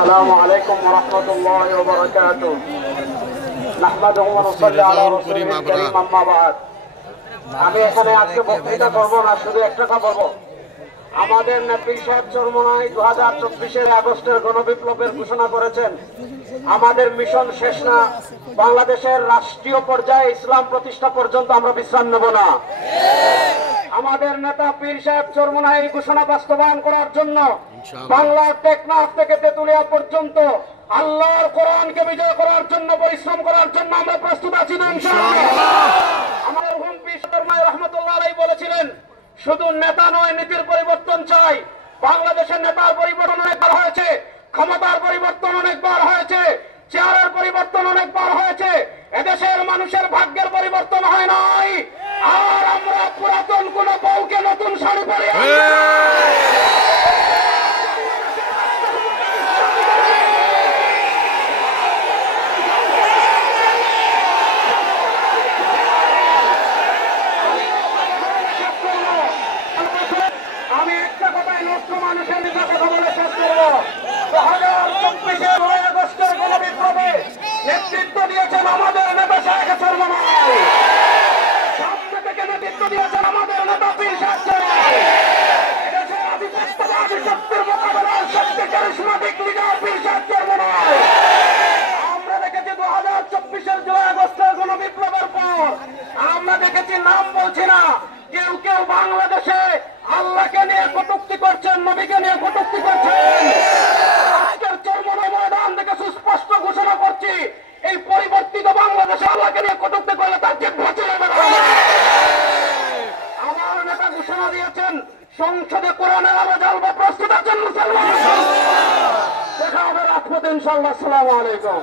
আসসালামু আলাইকুম ওয়া রাহমাতুল্লাহি ওয়া বারাকাতুহু। নাহমাদুহু ওয়া নুসাল্লি আলা রাসূলিল কারীম, আম্মা বা'দ। আমি এখানে আজকে বক্তৃতা করব না, শুধু একটা কথা বলবো। আমাদের নেত্রী সাহেব চরমোনাই 2024-এর আগস্টের গণবিপ্লবের ঘোষণা করেছেন। আমাদের মিশন শেষ না, বাংলাদেশের রাষ্ট্রীয় পর্যায়ে ইসলাম প্রতিষ্ঠা পর্যন্ত আমরা বিশ্রাম নেব না। আমাদের নেতা পীর সাহেব চরমোনাই এই ঘোষণা বাস্তবায়ন করার জন্য বাংলার টেকনাফ থেকে তেতুলিয়া পর্যন্ত আল্লাহর কোরআনকে বিজয় করার জন্য পরিশ্রম করার জন্য আমরা প্রস্তুত আছি ইনশাআল্লাহ। আমাদের পীর চরমোনাই রাহমাতুল্লাহ আলাইহি বলেছিলেন, শুধু নেতা নয়, নীতির পরিবর্তন চাই। বাংলাদেশের নেতার পরিবর্তন অনেকবার হয়েছে, ক্ষমতার পরিবর্তন অনেকবার হয়েছে, চেয়ারের পরিবর্তন অনেকবার হয়েছে, এদেশের মানুষের ভাগ্যের পরিবর্তন হয় নাই। আর আমরা পুরাতন কোন বউকে নতুন শাড়ি পরে আমি একটা কথায় লক্ষ মানুষের নেতা কথা বলে শেষ করবো। 2024-এর 9 আগস্টের গণবিপ্লবে নেতৃত্ব দিয়েছেন আমাদের নেতা শাহেখ চরমোনাই। সামনে থেকে নেতৃত্ব দিয়েছেন আমাদের নেতা পীর সাহেব চরমোনাই। এদেশের আধিপত্যবাদী শক্তির মোকাবেলায় সবচেয়ে ক্যারিসমাটিক লিডার পীর সাহেব চরমোনাই। আমরা দেখেছি 2024-এর 9 আগস্টের গণবিপ্লবের পর আমরা দেখেছি, নাম বলছি না, কেউ কেউ বাংলাদেশে আল্লাহকে নিয়ে কটূক্তি করছেন, নবীকে নিয়ে কটূক্তি করছেন। আজকের চরমোনাই ময়দান থেকে সুস্পষ্ট ঘোষণা করছি, এই পরিবর্তিত বাংলাদেশে আল্লাহকে নিয়ে কটূক্তি করলে তার জিহ্বা চলে বেরোবে। আমার নেতা ঘোষণা দিয়েছেন, সংসদে কোরআনের আওয়াজ আলবে, প্রস্তুত আছেন মুসলমান? দেখা হবে রাজপথে ইনশাআল্লাহ। আসসালামু আলাইকুম।